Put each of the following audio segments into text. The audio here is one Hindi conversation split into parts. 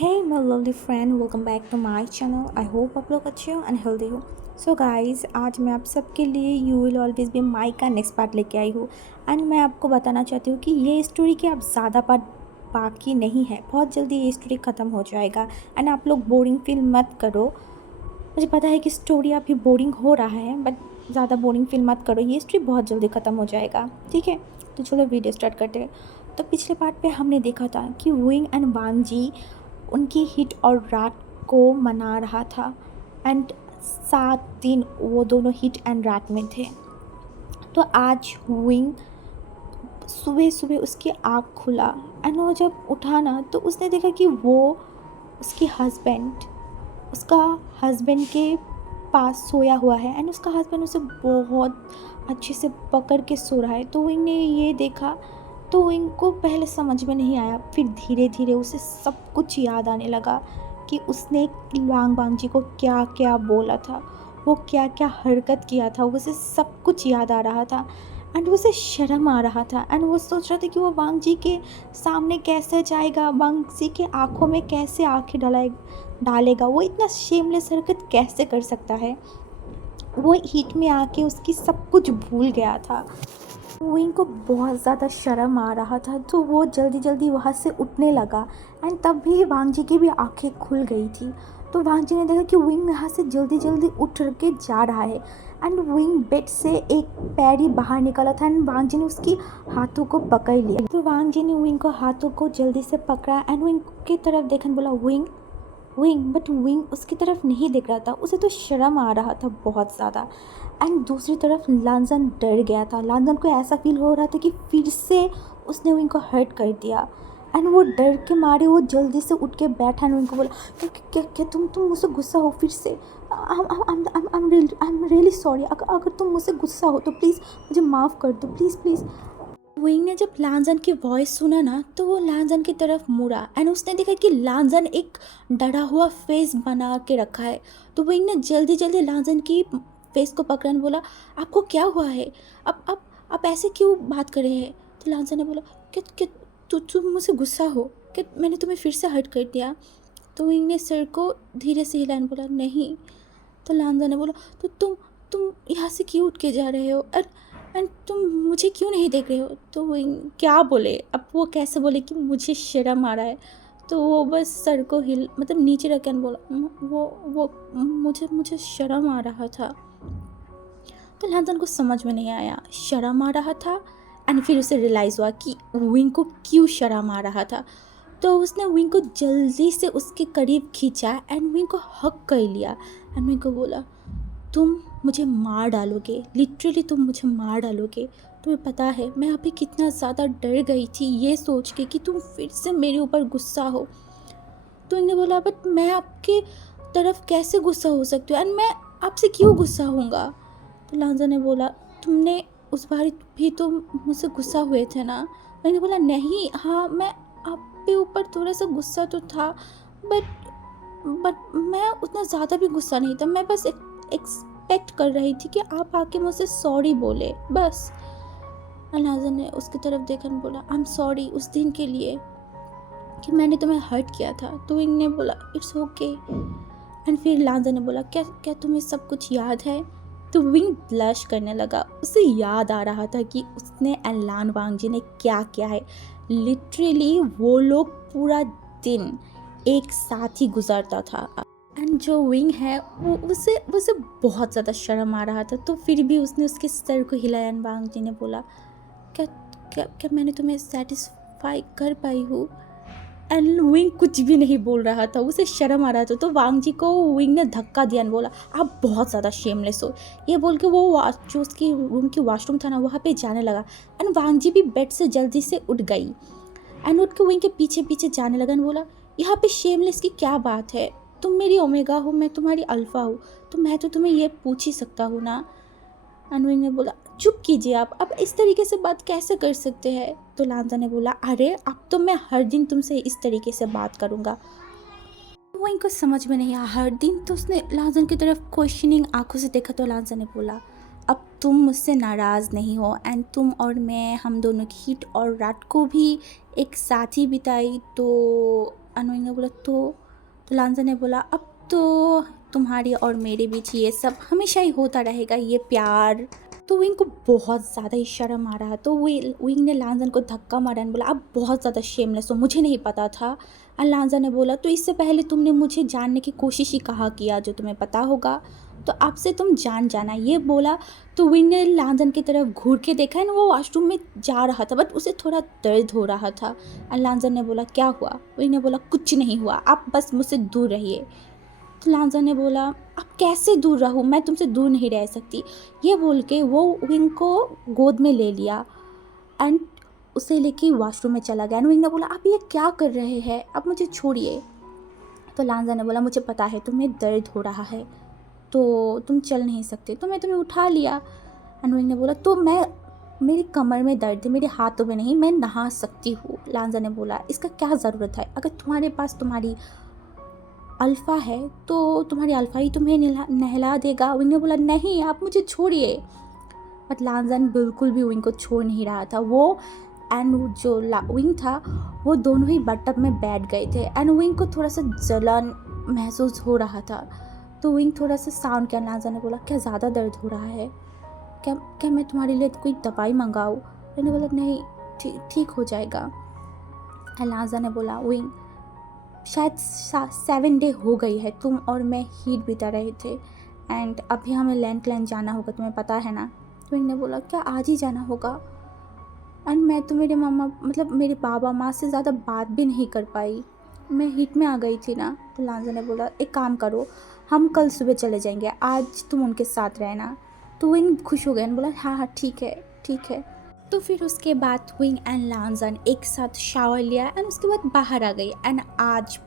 Hey my lovely friend, welcome back to my channel. I hope आप लोग अच्छे हो एंड हेल्दी हो. सो गाइस, आज मैं आप सबके लिए you will always be my का नेक्स्ट पार्ट लेके आई हूँ. एंड मैं आपको बताना चाहती हूँ कि ये स्टोरी के अब ज़्यादा पार्ट बाकी नहीं है. बहुत जल्दी ये स्टोरी ख़त्म हो जाएगा. एंड आप लोग बोरिंग फील मत करो. मुझे पता है कि स्टोरी अभी बोरिंग हो रहा है, बट ज़्यादा बोरिंग फील मत करो. ये स्टोरी बहुत जल्दी ख़त्म हो जाएगा. ठीक है, तो चलो वीडियो स्टार्ट करते हैं. तो पिछले पार्ट पे हमने देखा था कि विंग एंड वांग जी उनकी हिट और रात को मना रहा था. एंड 7 दिन वो दोनों हिट एंड रात में थे. तो आज विंग सुबह सुबह उसकी आँख खुला. एंड वो जब उठा ना, तो उसने देखा कि वो उसकी उसका हस्बैंड के पास सोया हुआ है. एंड उसका हस्बैंड उसे बहुत अच्छे से पकड़ के सो रहा है. तो विंग ने ये देखा, तो विंग को पहले समझ में नहीं आया. फिर धीरे धीरे उसे सब कुछ याद आने लगा कि उसने वांग वांग जी को क्या क्या बोला था, वो क्या क्या हरकत किया था. उसे सब कुछ याद आ रहा था. एंड उसे शर्म आ रहा था. एंड वो सोच रहा था कि वो वांग जी के सामने कैसे जाएगा, वांग जी के आँखों में कैसे आँखें डालेगा. वो इतना शेमलेस हरकत कैसे कर सकता है. वो हीट में आके उसकी सब कुछ भूल गया था. विंग को बहुत ज़्यादा शर्म आ रहा था, तो वो जल्दी जल्दी वहाँ से उठने लगा. एंड तब भी वांग जी की भी आंखें खुल गई थी. तो वांग जी ने देखा कि विंग यहाँ से जल्दी जल्दी उठ के जा रहा है. एंड विंग बेड से एक पैर ही बाहर निकला था. एंड वांग जी ने उसकी हाथों को पकड़ लिया. तो वांग जी ने विंग को हाथों को जल्दी से पकड़ा. एंड विंग की तरफ देखने बोला, विंग विंग. बट विंग उसकी तरफ नहीं देख रहा था. उसे तो शर्म आ रहा था बहुत ज़्यादा. एंड दूसरी तरफ लांजन डर गया था. लांजन को ऐसा फील हो रहा था कि फिर से उसने विंग को हर्ट कर दिया. एंड वो डर के मारे वो जल्दी से उठ के बैठा. एंड विंग को बोला, क्या क्या क्या तुम मुझसे गुस्सा हो फिर से. I am really sorry. अगर तुम मुझसे गुस्सा हो तो प्लीज़ मुझे माफ़ कर दो, प्लीज़ प्लीज़. विंग ने जब लांजन की वॉइस सुना ना, तो वो लांजन की तरफ मुड़ा. एंड उसने देखा कि लांजन एक डरा हुआ फेस बना के रखा है. तो विंग ने जल्दी जल्दी लांजन की फेस को पकड़ा और बोला, आपको क्या हुआ है, आप ऐसे क्यों बात कर रहे हैं. तो लांजन ने बोला, कि तुम मुझसे गुस्सा हो, कि मैंने तुम्हें फिर से हर्ट कर दिया. तो विंग ने सिर को धीरे से हिलाया और बोला, नहीं. तो लांजन ने बोला, तो तुम यहाँ से क्यों उठ के जा रहे हो, एंड तुम मुझे क्यों नहीं देख रहे हो. तो वो क्या बोले, अब वो कैसे बोले कि मुझे शर्म आ रहा है. तो वो बस सर को मतलब नीचे रख के बोला, वो मुझे शर्म आ रहा था. तो लांजन को समझ में नहीं आया, शर्म आ रहा था. एंड फिर उसे रियलाइज़ हुआ कि विंग को क्यों शर्म आ रहा था. तो उसने विंग को जल्दी से उसके करीब खींचा एंड विंग को हक कर लिया. एंड विंग को बोला, तुम मुझे मार डालोगे, लिटरली तुम मुझे मार डालोगे. तुम्हें पता है मैं अभी कितना ज़्यादा डर गई थी ये सोच के कि तुम फिर से मेरे ऊपर गुस्सा हो. तो इन्हें बोला, बट मैं आपके तरफ कैसे गुस्सा हो सकती हूँ, एंड मैं आपसे क्यों गुस्सा होऊंगा. तो लांजा ने बोला, तुमने उस बार भी तो मुझसे गुस्सा हुए थे ना. मैंने बोला, नहीं, हाँ मैं आपके ऊपर थोड़ा सा गुस्सा तो था, बट मैं उतना ज़्यादा भी गुस्सा नहीं था. मैं बस एक्सपेक्ट कर रही थी कि आप आके मुझसे सॉरी बोले, बस. लांजा ने उसकी तरफ देखा और बोला, आई एम सॉरी उस दिन के लिए कि मैंने तुम्हें हर्ट किया था. तो विंग ने बोला, इट्स ओके. एंड फिर लांजा ने बोला, क्या क्या तुम्हें सब कुछ याद है. तो विंग ब्लश करने लगा. उसे याद आ रहा था कि उसने एंड लान वांग जी ने क्या किया है. लिटरली वो लोग पूरा दिन एक साथ ही गुजारता था. एंड जो विंग है वो उसे उसे बहुत ज़्यादा शर्म आ रहा था. तो फिर भी उसने उसके सर को हिलाया. एंड वांग जी ने बोला, क्या क्या क्या मैंने तुम्हें सेटिस्फाई कर पाई हूँ. एंड विंग कुछ भी नहीं बोल रहा था, उसे शर्म आ रहा था. तो वांग जी को विंग ने धक्का दिया और बोला, आप बहुत ज़्यादा शेमलेस हो. ये बोल के वो जो उसकी रूम की वॉशरूम था ना, वहाँ पे जाने लगा. एंड वांग जी भी बेड से जल्दी से उठ गई. एंड उठ के विंग के पीछे पीछे जाने लगा और बोला, यहाँ पे शेमलेस की क्या बात है. तुम मेरी ओमेगा हो, मैं तुम्हारी अल्फ़ा हूँ, तो मैं तो तुम्हें ये पूछ ही सकता हूँ ना. अनविंग ने बोला, चुप कीजिए आप, अब इस तरीके से बात कैसे कर सकते हैं. तो लांजा ने बोला, अरे अब तो मैं हर दिन तुमसे इस तरीके से बात करूँगा. वो इनको समझ में नहीं आया. हर दिन तो उसने लांजन की तरफ क्वेश्चनिंग आंखों से देखा. तो लांजा ने बोला, अब तुम मुझसे नाराज़ नहीं हो, एंड तुम और मैं हम दोनों की हिट और रात को भी एक साथ ही बिताई, तो अनविंग ने बोला तो लांजा ने बोला अब तो तुम्हारी और मेरे बीच ये सब हमेशा ही होता रहेगा, ये प्यार। तो विंग को बहुत ज़्यादा ही शर्म आ रहा, तो विंग ने लांजन को धक्का मारा और बोला आप बहुत ज़्यादा शेमलेस हो, मुझे नहीं पता था। और लांजा ने बोला तो इससे पहले तुमने मुझे जानने की कोशिश ही कहा किया, जो तुम्हें पता होगा तो आपसे तुम जान जाना, ये बोला। तो विंग ने लांजन की तरफ घूर के देखा है ना, वो वॉशरूम में जा रहा था बट उसे थोड़ा दर्द हो रहा था। और लांजन ने बोला क्या हुआ? विंग ने बोला कुछ नहीं हुआ, आप बस मुझसे दूर रहिए। तो लांजा ने बोला अब कैसे दूर रहूँ, मैं तुमसे दूर नहीं रह सकती। ये बोल के वो विंग को गोद में ले लिया एंड उसे लेके वॉशरूम में चला गया। एंड विंग ने बोला आप ये क्या कर रहे हैं, अब मुझे छोड़िए। तो लांजा ने बोला मुझे पता है तुम्हें दर्द हो रहा है, तो तुम चल नहीं सकते, तो मैं तुम्हें उठा लिया। एंड विंग ने बोला तो मेरी कमर में दर्द है, मेरे हाथों में नहीं, मैं नहा सकती हूँ। लांजा ने बोला इसका क्या ज़रूरत है, अगर तुम्हारे पास तुम्हारी अल्फ़ा है तो तुम्हारी अल्फ़ा ही तुम्हें नहला देगा। विंग ने बोला नहीं आप मुझे छोड़िए। बट लांजन बिल्कुल भी विंग को छोड़ नहीं रहा था। वो एंड जो विंग था वो दोनों ही बटअप में बैठ गए थे एंड विंग को थोड़ा सा जलन महसूस हो रहा था। तो विंग थोड़ा सा साउंड किया। लांजन ने बोला क्या ज़्यादा दर्द हो रहा है, क्या मैं तुम्हारे लिए कोई दवाई मंगाऊँ? विंग ने बोला नहीं ठीक हो जाएगा। लांजन ने बोला विंग शायद 7 डे हो गई है, तुम और मैं हीट बिता रहे थे एंड अभी हमें लैंड क्लैन जाना होगा, तुम्हें पता है ना? तो ने बोला क्या आज ही जाना होगा? एंड मैं तो मेरे मेरे बाबा माँ से ज़्यादा बात भी नहीं कर पाई, मैं हीट में आ गई थी ना। तो लांजा ने बोला एक काम करो, हम कल सुबह चले जाएंगे, आज तुम उनके साथ रहना। तो विंग खुश हो गए एंड बोला हाँ ठीक है। तो फिर उसके बाद विंग एंड लांजन एक साथ शावर लिया एंड उसके बाद बाहर आ गई। एंड आज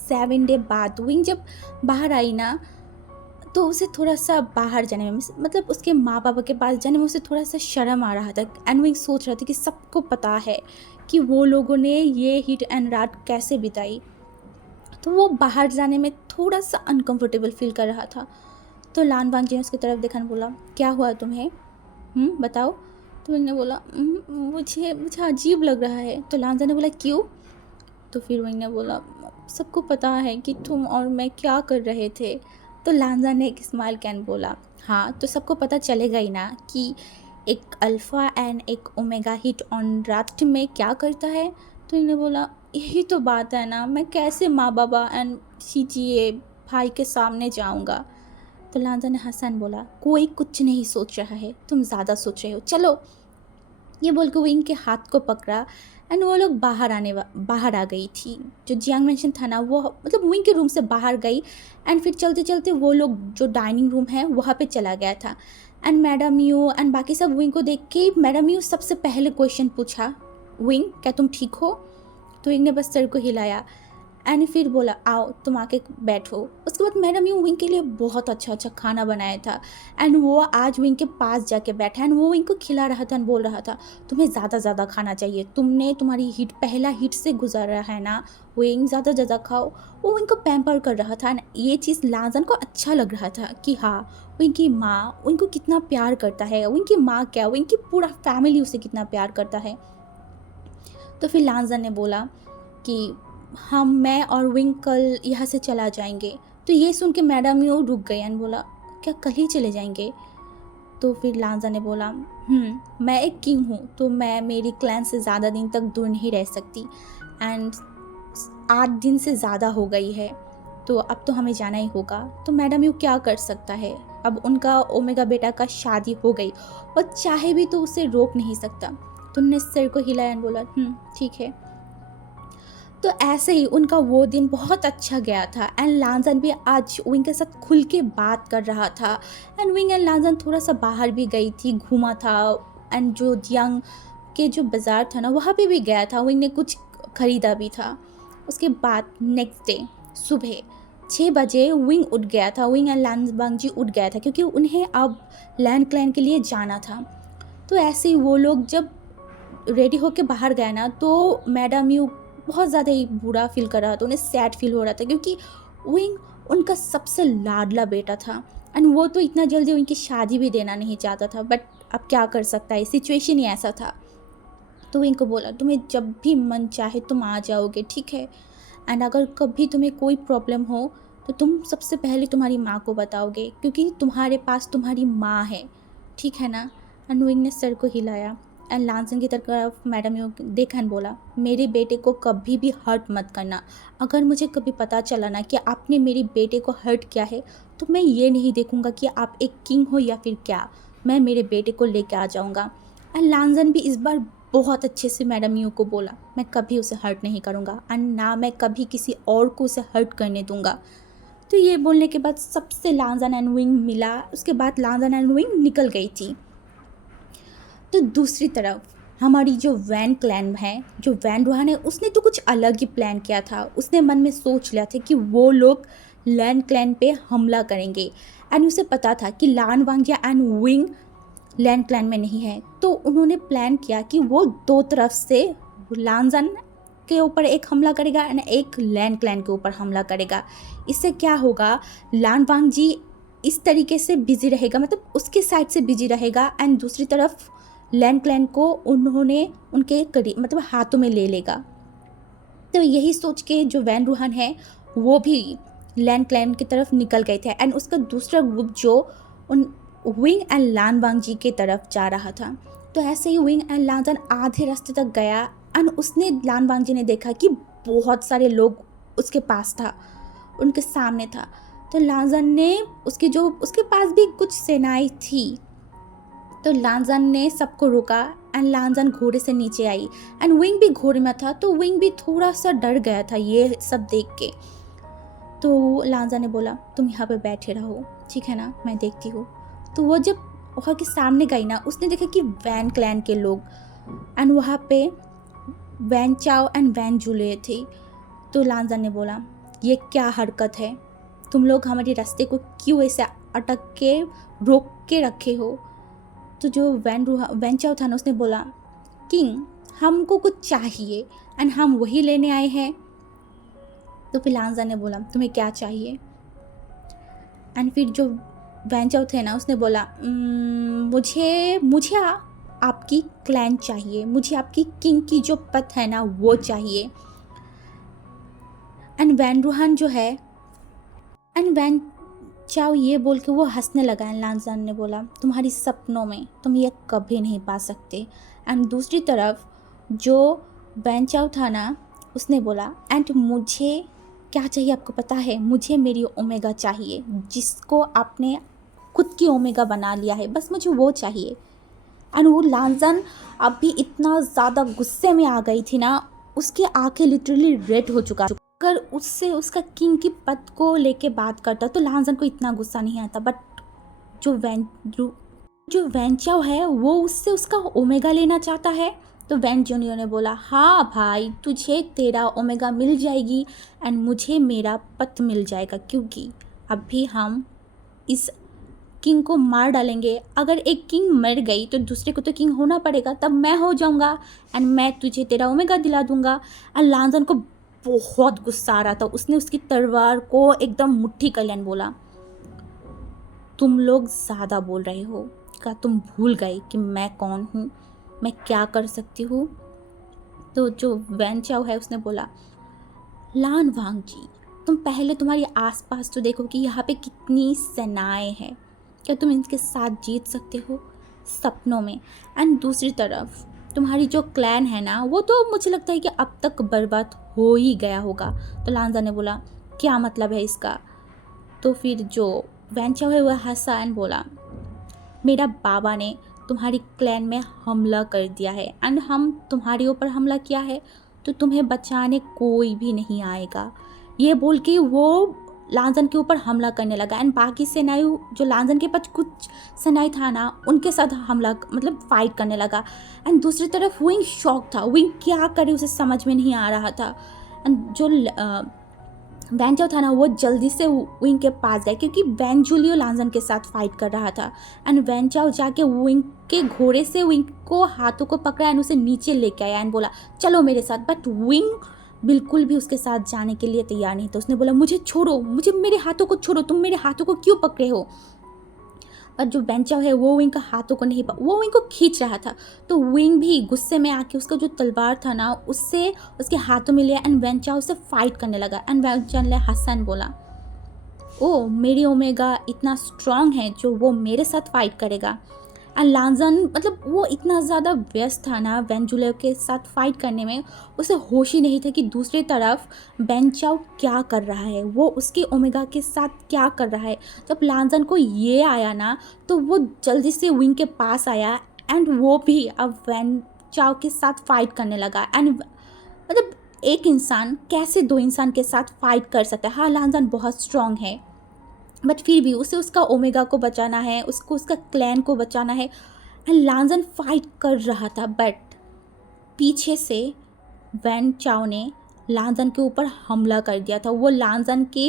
7 डे बाद विंग जब बाहर आई ना, तो उसे थोड़ा सा बाहर जाने में उसके माँ बाबा के पास जाने में उसे थोड़ा सा शर्म आ रहा था। एंड विंग सोच रहा था कि सबको पता है कि वो लोगों ने ये हिट एंड रात कैसे बिताई, तो वो बाहर जाने में थोड़ा सा अनकंफर्टेबल फील कर रहा था। तो लान वांग जी ने उसकी तरफ देखा, बोला क्या हुआ तुम्हें, बताओ। तो विंग ने बोला मुझे अजीब लग रहा है। तो लांजा ने बोला क्यों? तो फिर विंग ने बोला सबको पता है कि तुम और मैं क्या कर रहे थे। तो लांजा ने एक स्माइल कैन बोला हाँ तो सबको पता चलेगा ही ना कि एक अल्फ़ा एंड एक ओमेगा हिट ऑन रात में क्या करता है। तो इन्हें बोला यही तो बात है ना, मैं कैसे माँ बाबा एंड सीजिए भाई के सामने जाऊँगा। तो लांजा ने हसन बोला कोई कुछ नहीं सोच रहा है, तुम ज़्यादा सोच रहे हो, चलो। ये बोल के विंग के हाथ को पकड़ा एंड वो लोग बाहर आ गई थी। जो जियांग मेंशन था ना, वो विंग के रूम से बाहर गई एंड फिर चलते चलते वो लोग जो डाइनिंग रूम है वहाँ पे चला गया था। एंड मैडम यू एंड बाकी सब विंग को देख के मैडम यू सबसे पहले क्वेश्चन पूछा विंग क्या तुम ठीक हो? तो विंग ने बस सर को हिलाया एंड फिर बोला आओ तुम आके बैठो। उसके बाद मैडम यू विंग के लिए बहुत अच्छा खाना बनाया था एंड वो आज विंग के पास जाके बैठा एंड वो विंग को खिला रहा था एंड बोल रहा था तुम्हें ज़्यादा खाना चाहिए, तुम्हारी पहला हिट से गुजरा है ना, विंग ज़्यादा खाओ। वो विंग को पैम्पर कर रहा था एंड ये चीज़ लांजन को अच्छा लग रहा था कि हाँ विंग की माँ विंग को कितना प्यार करता है, विंग की माँ क्या विंग की पूरा फैमिली उसे कितना प्यार करता है। तो फिर लांजन ने बोला कि मैं और विंग कल यहाँ से चला जाएंगे। तो ये सुन के मैडम यू रुक गई एंड बोला क्या कल ही चले जाएंगे? तो फिर लांजा ने बोला मैं एक किंग हूँ तो मैं मेरी क्लैन से ज़्यादा दिन तक दूर नहीं रह सकती एंड 8 दिन से ज़्यादा हो गई है, तो अब तो हमें जाना ही होगा। तो मैडम यू क्या कर सकता है, अब उनका ओमेगा बेटा का शादी हो गई और चाहे भी तो उसे रोक नहीं सकता। तो उन्होंने सिर को हिलाया एंड बोला ठीक है। तो ऐसे ही उनका वो दिन बहुत अच्छा गया था एंड लांजन भी आज विंग के साथ खुल के बात कर रहा था एंड विंग एंड लांजन थोड़ा सा बाहर भी गई थी, घूमा था एंड जो जियांग के जो बाज़ार था ना वहाँ पे भी गया था, विंग ने कुछ ख़रीदा भी था। उसके बाद नेक्स्ट डे सुबह 6 बजे विंग उठ गया था, विंग एंड लांजबांग जी उठ गया था क्योंकि उन्हें अब लैंड क्लैन के लिए जाना था। तो ऐसे ही वो लोग जब रेडी होके बाहर गए ना, तो मैडम यू बहुत ज़्यादा ही बुरा फील कर रहा था, उन्हें सैड फील हो रहा था क्योंकि विंग उनका सबसे लाडला बेटा था एंड वो तो इतना जल्दी उनकी शादी भी देना नहीं चाहता था, बट अब क्या कर सकता है, सिचुएशन ही ऐसा था। तो विंग को बोला तुम्हें जब भी मन चाहे तुम आ जाओगे, ठीक है? एंड अगर कभी तुम्हें कोई प्रॉब्लम हो तो तुम सबसे पहले तुम्हारी माँ को बताओगे, क्योंकि तुम्हारे पास तुम्हारी माँ है, ठीक है ना। एंड विंग ने सर को हिलाया एंड लांसन की तरफ मैडम यू देखा एंड बोला, मेरे बेटे को कभी भी हर्ट मत करना। अगर मुझे कभी पता चला ना कि आपने मेरे बेटे को हर्ट किया है तो मैं ये नहीं देखूंगा कि आप एक किंग हो या फिर क्या, मैं मेरे बेटे को लेके आ जाऊंगा। एंड लांसन भी इस बार बहुत अच्छे से मैडम यू को बोला, मैं कभी उसे हर्ट नहीं करूंगा एंड ना मैं कभी किसी और को उसे हर्ट करने दूंगा। तो ये बोलने के बाद सबसे लांसन एंड विंग मिला, उसके बाद लांसन एंड विंग निकल गई थी। तो दूसरी तरफ हमारी जो वैन क्लैन है, जो वैन रूहान है, उसने तो कुछ अलग ही प्लान किया था। उसने मन में सोच लिया था कि वो लोग लैन क्लैन पे हमला करेंगे एंड उसे पता था कि लान वांग्या एंड विंग लैन क्लैन में नहीं है। तो उन्होंने प्लान किया कि वो दो तरफ से लांजन के ऊपर एक हमला करेगा एंड एक लैन क्लैन के ऊपर हमला करेगा। इससे क्या होगा, लान वांग जी इस तरीके से बिजी रहेगा, मतलब उसके साइड से बिजी रहेगा एंड दूसरी तरफ लैन क्लैन को उन्होंने उनके करीब मतलब हाथों में ले लेगा। तो यही सोच के जो वैन रूहान है वो भी लैन क्लैन की तरफ निकल गए थे एंड उसका दूसरा ग्रुप जो उन विंग एंड लान वांग जी की तरफ जा रहा था। तो ऐसे ही विंग एंड लांजन आधे रास्ते तक गया एंड उसने लान वांग जी ने देखा कि बहुत सारे लोग उसके पास था, उनके सामने था। तो लांजन ने उसके पास भी कुछ सेनाएं थी। तो लांजन ने सबको रोका एंड लांजन घोड़े से नीचे आई एंड विंग भी घोड़े में था। तो विंग भी थोड़ा सा डर गया था ये सब देख के। तो लांजन ने बोला, तुम यहाँ पे बैठे रहो, ठीक है ना, मैं देखती हूँ। तो वो जब वहाँ के सामने गई ना, उसने देखा कि वैन क्लैन के लोग एंड वहाँ पे वैन चाओ एंड वैन जूलिए थे। तो लांजन ने बोला, ये क्या हरकत है, तुम लोग हमारे रास्ते को क्यों ऐसे अटक के रोक के रखे हो। तो जो वैन चाओ था ना, उसने बोला, किंग हमको कुछ चाहिए एंड हम वही लेने आए हैं। तो फिर लांजन ने बोला, तुम्हें क्या चाहिए। एंड फिर जो वैन चाओ थे ना, उसने बोला, मुझे आपकी क्लैन चाहिए, मुझे आपकी किंग की जो पद है ना वो चाहिए। एंड वैन रूहान जो है एंड वैन चाओ ये बोल के वो हंसने लगा। एंड लांजन ने बोला, तुम्हारी सपनों में तुम ये कभी नहीं पा सकते। एंड दूसरी तरफ जो वैन चाओ था ना, उसने बोला, एंड मुझे क्या चाहिए आपको पता है, मुझे मेरी ओमेगा चाहिए, जिसको आपने खुद की ओमेगा बना लिया है, बस मुझे वो चाहिए। एंड वो लांजन अभी इतना ज़्यादा गुस्से में आ गई थी ना, उसकी आंखें लिटरली रेड हो चुका। अगर उससे उसका किंग की पद को लेके बात करता तो लांजन को इतना गुस्सा नहीं आता, बट जो वैन चाओ है वो उससे उसका ओमेगा लेना चाहता है। तो वैन जूनियर ने बोला, हाँ भाई, तुझे तेरा ओमेगा मिल जाएगी एंड मुझे मेरा पद मिल जाएगा, क्योंकि अभी हम इस किंग को मार डालेंगे। अगर एक किंग मर गई तो दूसरे को तो किंग होना पड़ेगा, तब मैं हो जाऊंगा एंड मैं तुझे तेरा ओमेगा दिला दूंगा। एंड लांजन को बहुत गुस्सा आ रहा था, उसने उसकी तलवार को एकदम मुट्ठी कर लिया, बोला, तुम लोग ज़्यादा बोल रहे हो, क्या तुम भूल गए कि मैं कौन हूँ, मैं क्या कर सकती हूँ। तो जो वैन चाओ है उसने बोला, लान वांग जी, तुम पहले तुम्हारे आसपास तो देखो कि यहाँ पे कितनी सेनाएं हैं, क्या तुम इनके साथ जीत सकते हो सपनों में। एंड दूसरी तरफ तुम्हारी जो क्लैन है ना, वो तो मुझे लगता है कि अब तक बर्बाद हो ही गया होगा। तो लांजन ने बोला, क्या मतलब है इसका। तो फिर जो वैन चाओ है वह हंसा एंड बोला, मेरा बाबा ने तुम्हारी क्लैन में हमला कर दिया है एंड हम तुम्हारे ऊपर हमला किया है, तो तुम्हें बचाने कोई भी नहीं आएगा। ये बोल के वो लांजन के ऊपर हमला करने लगा एंड बाकी सेनाई जो लांजन के पास कुछ सेनाई था ना, उनके साथ हमला मतलब फाइट करने लगा। एंड दूसरी तरफ विंग शॉक था, विंग क्या करे उसे समझ में नहीं आ रहा था। एंड जो वैन चाओ था ना, वो जल्दी से विंग के पास गया, क्योंकि वैन जूलियो लांजन के साथ फाइट कर रहा था। एंड वैन चाओ जाके विंग के घोड़े से विंग को हाथों को पकड़ा एंड उसे नीचे लेके आया एंड बोला, चलो मेरे साथ। बट विंग बिल्कुल भी उसके साथ जाने के लिए तैयार नहीं था। उसने बोला, मुझे छोड़ो, मुझे मेरे हाथों को छोड़ो, तुम मेरे हाथों को क्यों पकड़े हो। और जो बेंचाओ है वो विंग का हाथों को नहीं वो विंग को खींच रहा था। तो विंग भी गुस्से में आके उसका जो तलवार था ना उससे उसके हाथों में लिया एंड बेंचाओ से फाइट करने लगा। एंड बेंचाओ ने हसन बोला, ओ मेरी ओमेगा इतना स्ट्रांग है जो वो मेरे साथ फाइट करेगा। एंड लांजन मतलब वो इतना ज़्यादा व्यस्त था ना वेंजुलेव के साथ फाइट करने में, उसे होश ही नहीं था कि दूसरी तरफ बेंचाओ क्या कर रहा है, वो उसके ओमेगा के साथ क्या कर रहा है। जब लांजन को ये आया ना तो वो जल्दी से विंग के पास आया एंड वो भी अब वेंचाओ के साथ फाइट करने लगा। एंड मतलब एक इंसान कैसे दो इंसान के साथ फाइट कर सकता है। हाँ, लांजन बहुत स्ट्रांग है बट फिर भी उसे उसका ओमेगा को बचाना है, उसको उसका क्लैन को बचाना है। एंड लांजन फाइट कर रहा था बट पीछे से वैन चाओ ने लांजन के ऊपर हमला कर दिया था। वो लांजन के